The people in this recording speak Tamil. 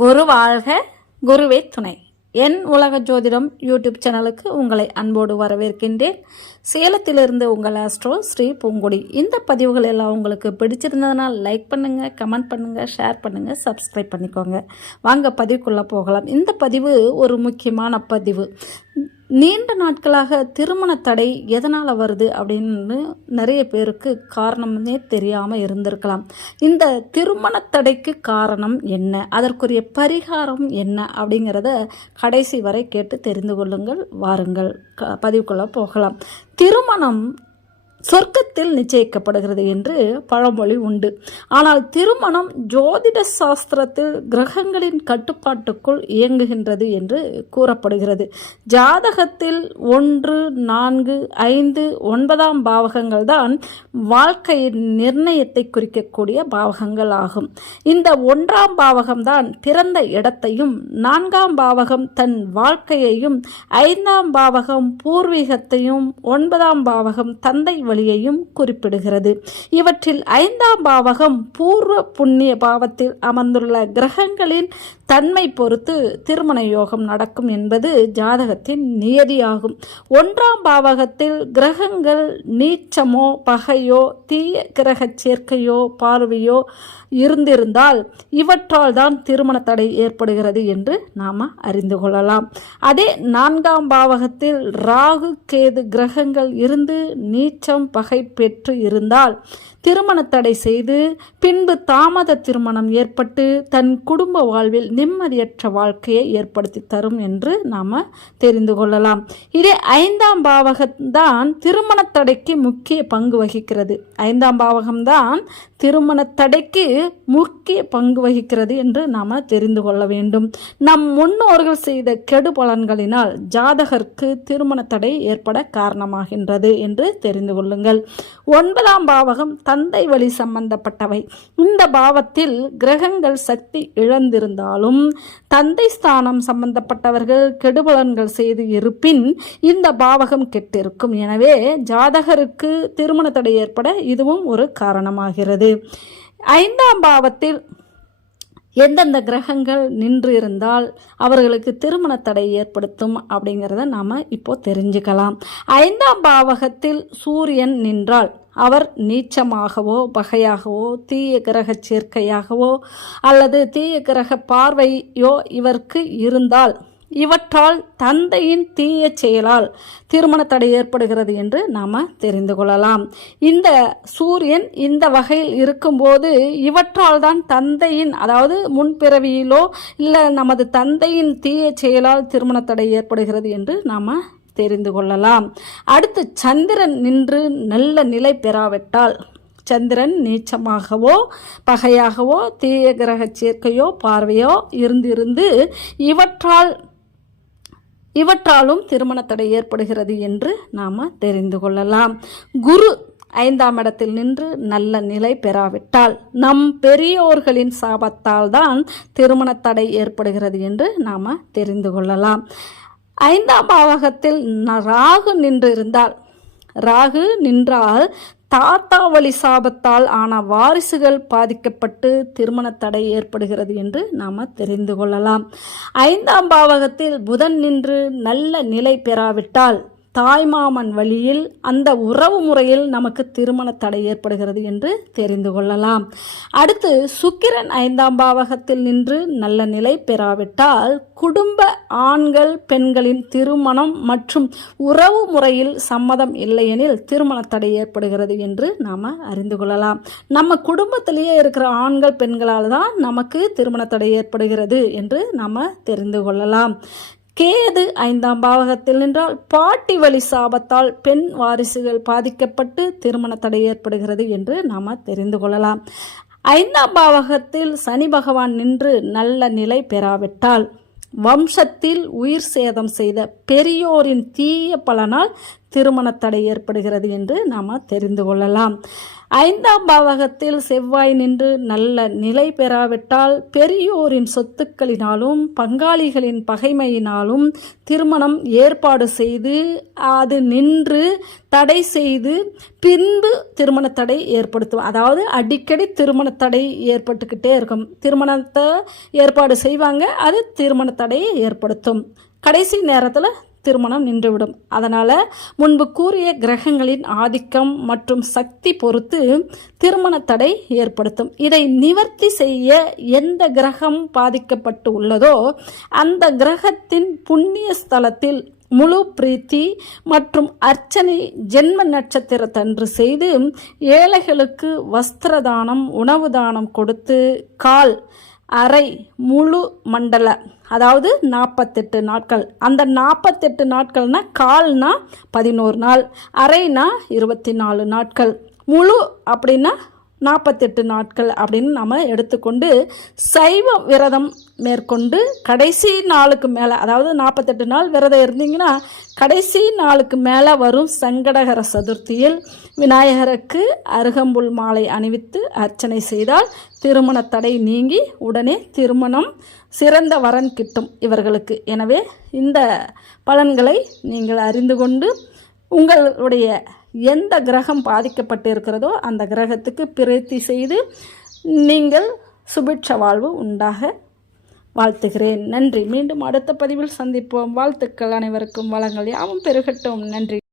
குரு வாழ்க குருவே துணை. என் உலக ஜோதிடம் யூடியூப் சேனலுக்கு உங்களை அன்போடு வரவேற்கின்றேன். சேலத்திலிருந்து உங்கள் ஆஸ்ட்ரோ ஸ்ரீ பூங்குடி. இந்த பதிவுகள் எல்லாம் உங்களுக்கு பிடிச்சிருந்ததுனால் லைக் பண்ணுங்கள் கமெண்ட் பண்ணுங்கள் ஷேர் பண்ணுங்கள் சப்ஸ்கிரைப் பண்ணிக்கோங்க. வாங்க பதிவுக்குள்ளே போகலாம். இந்த பதிவு ஒரு முக்கியமான பதிவு. நீண்ட நாட்களாக திருமண தடை எதனால் வருது அப்படின்னு நிறைய பேருக்கு காரணமே தெரியாமல் இருந்திருக்கலாம். இந்த திருமண தடைக்கு காரணம் என்ன? அதற்குரிய பரிகாரம் என்ன? அப்படிங்கிறத கடைசி வரை கேட்டு தெரிந்து கொள்ளுங்கள் வாருங்கள். க பதிவுக்குள்ளே போகலாம். திருமணம் சொர்க்கத்தில் நிச்சயிக்கப்படுகிறது என்று பழமொழி உண்டு. ஆனால் திருமணம் ஜோதிட சாஸ்திரத்தில் கிரகங்களின் கட்டுப்பாட்டுக்குள் இயங்குகின்றது என்று கூறப்படுகிறது. ஜாதகத்தில் ஒன்று நான்கு ஐந்து ஒன்பதாம் பாவகங்கள் தான் வாழ்க்கையின் நிர்ணயத்தை குறிக்கக்கூடிய பாவகங்கள் ஆகும். இந்த ஒன்றாம் பாவகம் தான் பிறந்த இடத்தையும் நான்காம் பாவகம் தன் வாழ்க்கையையும் ஐந்தாம் பாவகம் பூர்வீகத்தையும் ஒன்பதாம் பாவகம் தந்தை வழியையும் குறிப்பிடுகிறது. இவற்றில் ஐந்தாம் பாவகம் பூர்வ புண்ணிய பாவத்தில் அமர்ந்துள்ள கிரகங்களின் தன்மை பொறுத்து திருமண யோகம் நடக்கும் என்பது ஜாதகத்தின் நியதியாகும். ஒன்றாம் பாவகத்தில் கிரகங்கள் நீச்சமோ பகையோ தீய கிரக சேர்க்கையோ பார்வையோ இருந்திருந்தால் இவற்றால் தான் திருமண தடை ஏற்படுகிறது என்று நாம் அறிந்து கொள்ளலாம். அதே நான்காம் பாவகத்தில் ராகு கேது கிரகங்கள் இருந்து நீச்சம் பகை பெற்று இருந்தால் திருமணத்தடை தடை செய்து பின்பு தாமத திருமணம் ஏற்பட்டு தன் குடும்ப வாழ்வில் நிம்மதியற்ற வாழ்க்கையை ஏற்படுத்தி தரும் என்று நாம் தெரிந்து கொள்ளலாம். இதே ஐந்தாம் பாவகம்தான் திருமண தடைக்கு முக்கிய பங்கு வகிக்கிறது. ஐந்தாம் பாவகம்தான் திருமண தடைக்கு முக்கிய பங்கு வகிக்கிறது என்று நாம் தெரிந்து கொள்ள வேண்டும். நம் முன்னோர்கள் செய்த கெடு பலன்களினால் ஜாதகருக்கு திருமண தடை ஏற்பட காரணமாகின்றது என்று தெரிந்து கொள்ளுங்கள். ஒன்பதாம் பாவகம் தந்தை வழி சம்பந்தப்பட்டவை. இந்த பாவத்தில் கிரகங்கள் சக்தி இழந்திருந்தாலும் தந்தை ஸ்தானம் சம்பந்தப்பட்டவர்கள் கெடுபலன்கள் செய்து இருப்பின் இந்த பாவகம் கெட்டிருக்கும். எனவே ஜாதகருக்கு திருமண தடை ஏற்பட இதுவும் ஒரு காரணமாகிறது. ஐந்தாம் பாவத்தில் எந்தெந்த கிரகங்கள் நின்று இருந்தால் அவர்களுக்கு திருமண தடை ஏற்படுத்தும் அப்படிங்கிறத நாம் இப்போ தெரிஞ்சுக்கலாம். ஐந்தாம் பாவகத்தில் சூரியன் நின்றால் அவர் நீச்சமாகவோ பகையாகவோ தீய கிரக சேர்க்கையாகவோ அல்லது தீய கிரக பார்வையோ இவருக்கு இருந்தால் இவற்றால் தந்தையின் தீய செயலால் திருமண தடை ஏற்படுகிறது என்று நாம் தெரிந்து கொள்ளலாம். இந்த சூரியன் இந்த வகையில் இருக்கும்போது இவற்றால் தான் தந்தையின் அதாவது முன்பிறவியிலோ இல்லை நமது தந்தையின் தீய செயலால் திருமண தடை ஏற்படுகிறது என்று நாம் தெரிந்து கொள்ளலாம். அடுத்து சந்திரன் நின்று நல்ல நிலை பெறாவிட்டால் சந்திரன் நீச்சமாகவோ பகையாகவோ தீய கிரக சேர்க்கையோ பார்வையோ இருந்திருந்து இவற்றால் இவற்றாலும் திருமண தடை ஏற்படுகிறது என்று நாம் தெரிந்து கொள்ளலாம். குரு ஐந்தாம் இடத்தில் நின்று நல்ல நிலை பெறாவிட்டால் நம் பெரியோர்களின் சாபத்தால் தான் திருமண தடை ஏற்படுகிறது என்று நாம் தெரிந்து கொள்ளலாம். ஐந்தாம் பாவகத்தில் ராகு நின்று இருந்தால் ராகு நின்றால் தாத்தா வழி சாபத்தால் ஆன வாரிசுகள் பாதிக்கப்பட்டு திருமண தடை ஏற்படுகிறது என்று நாம் தெரிந்து கொள்ளலாம். ஐந்தாம் பாவகத்தில் புதன் நின்று நல்ல நிலை பெறாவிட்டால் தாய்மாமன் வழியில் அந்த உறவு முறையில் நமக்கு திருமண தடை ஏற்படுகிறது என்று தெரிந்து கொள்ளலாம். அடுத்து சுக்கிரன் ஐந்தாம் பாவகத்தில் நின்று நல்ல நிலை பெறாவிட்டால் குடும்ப ஆண்கள் பெண்களின் திருமணம் மற்றும் உறவு முறையில் சம்மதம் இல்லையெனில் திருமண தடை ஏற்படுகிறது என்று நாம் அறிந்து கொள்ளலாம். நம்ம குடும்பத்திலேயே இருக்கிற ஆண்கள் பெண்களால் தான் நமக்கு திருமண தடை ஏற்படுகிறது என்று நாம் தெரிந்து கொள்ளலாம். கேது ஐந்தாம் பாவகத்தில் நின்றால் பாட்டி வழி சாபத்தால் பெண் வாரிசுகள் பாதிக்கப்பட்டு திருமண தடை ஏற்படுகிறது என்று நாம் தெரிந்து கொள்ளலாம். ஐந்தாம் பாவகத்தில் சனி பகவான் நின்று நல்ல நிலை பெறாவிட்டால் வம்சத்தில் உயிர் சேதம் செய்த பெரியோரின் தீய பலனால் திருமண தடை ஏற்படுகிறது என்று நாம் தெரிந்து கொள்ளலாம். ஐந்தாம் பாவகத்தில் செவ்வாய் நின்று நல்ல நிலை பெறாவிட்டால் பெரியோரின் சொத்துக்களினாலும் பங்காளிகளின் பகைமையினாலும் திருமணம் ஏற்பாடு செய்து அது நின்று தடை செய்து பின்பு திருமண தடை ஏற்படுத்தும். அதாவது அடிக்கடி திருமண தடை ஏற்பட்டுக்கிட்டே இருக்கும். திருமணத்தை ஏற்பாடு செய்வாங்க அது திருமண தடையை ஏற்படுத்தும். கடைசி நேரத்தில் திருமணம் நின்றுவிடும். அதனால் முன்பு கூறிய கிரகங்களின் ஆதிக்கம் மற்றும் சக்தி பொறுத்து திருமண தடை ஏற்படுத்தும். இதை நிவர்த்தி செய்ய எந்த கிரகம் பாதிக்கப்பட்டு உள்ளதோ அந்த கிரகத்தின் புண்ணிய ஸ்தலத்தில் முழு பிரீத்தி மற்றும் அர்ச்சனை ஜென்ம நட்சத்திரத்தன்று செய்து ஏழைகளுக்கு வஸ்திர தானம் உணவு தானம் கொடுத்து கால் அரை முழு மண்டல அதாவது நாற்பத்தெட்டு நாட்கள். அந்த நாற்பத்தெட்டு நாட்கள்னா கால்னா பதினோரு நாள் அரைனா இருபத்தி நாலு நாட்கள். முழு அப்படின்னா நாற்பத்தெட்டு நாட்கள் அப்படின்னு நம்ம எடுத்துக்கொண்டு சைவ விரதம் மேற்கொண்டு கடைசி நாளுக்கு மேலே அதாவது நாற்பத்தெட்டு நாள் விரதம் இருந்தீங்கன்னா கடைசி நாளுக்கு மேலே வரும் சங்கடகர சதுர்த்தியில் விநாயகருக்கு அருகம்புல் மாலை அணிவித்து அர்ச்சனை செய்தால் திருமண தடை நீங்கி உடனே திருமணம் சிறந்த வரன் கிட்டும் இவர்களுக்கு. எனவே இந்த பலன்களை நீங்கள் அறிந்து கொண்டு உங்களுடைய எந்த கிரகம் பாதிக்கப்பட்டு இருக்கிறதோ அந்த கிரகத்துக்கு பிரீத்தி செய்து நீங்கள் சுபிட்ச வாழ்வு உண்டாக வாழ்த்துகிறேன். நன்றி. மீண்டும் அடுத்த பதிவில் சந்திப்போம். வாழ்த்துக்கள் அனைவருக்கும். வளங்கள் யாவும் பெருகட்டும். நன்றி.